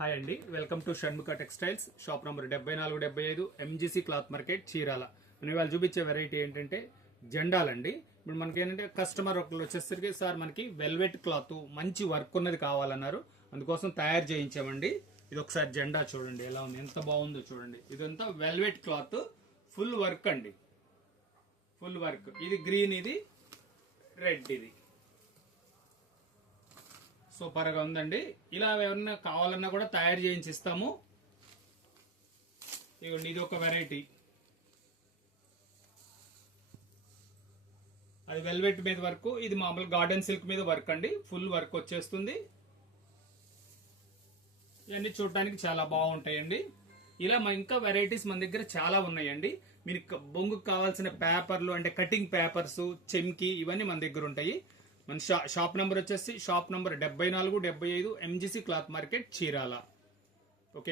Hi అండి, welcome to Shanmukha textiles. Shop number 7475 MGC cloth market, Chirala. నేను ఇవాళ చూపించే వెరైటీ ఏంటంటే జెండాలండి. ఇప్పుడు మనకి ఏంటంటే కస్టమర్ ఒకళ్ళు వచ్చేసరికి సార్ మనకి వెల్వెట్ క్లాత్ మంచి వర్క్ ఉన్నది కావాలన్నారు, అందుకోసం తయారు చేయించామండి. ఇది ఒకసారి జెండా చూడండి ఎలా ఉంది, ఎంత బాగుందో చూడండి. ఇదంతా వెల్వెట్ క్లాత్, ఫుల్ వర్క్ అండి, ఫుల్ వర్క్. ఇది గ్రీన్, ఇది రెడ్, ఇది సూపర్గా ఉందండి. ఇలా ఎవరన్నా కావాలన్నా కూడా తయారు చేయించి ఇస్తాము. ఇదిగోండి, ఇది ఒక వెరైటీ. అది వెల్వెట్ మీద వర్క్, ఇది మామూలు గార్డెన్ సిల్క్ మీద వర్క్ అండి. ఫుల్ వర్క్ వచ్చేస్తుంది. ఇవన్నీ చూడటానికి చాలా బాగుంటాయండి. ఇలా ఇంకా వెరైటీస్ మన దగ్గర చాలా ఉన్నాయండి. మీకు బొంగుకు కావాల్సిన పేపర్లు అంటే కటింగ్ పేపర్స్, చెమ్కి, ఇవన్నీ మన దగ్గర ఉంటాయి. మన షాప్ నెంబర్ వచ్చేసి shop number 7475 MGC cloth market, Chirala. Okay.